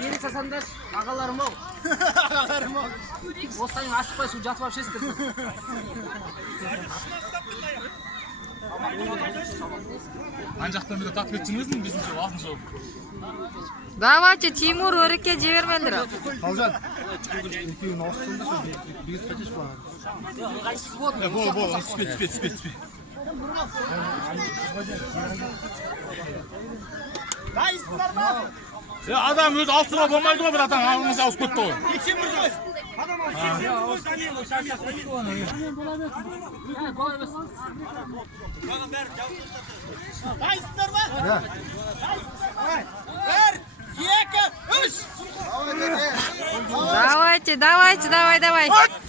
Beni sasandaş, ağalarım ol. Ağalarım ol. Bostanın asıkpay su жатып алып ішесіздер. Анжақтан бері татып кетсеңіздің біздің алтын жол. Давайте, Тимур, өрекке жібермеңдер. Қалжан, екеуін ауыстырында сол бегіз қачаш бар. Түспе. Адам өзі ауыстыруға болмайды ғой, бір адам ауыңыз ауысып кетті ғой. Давайте. Давай. Тарт.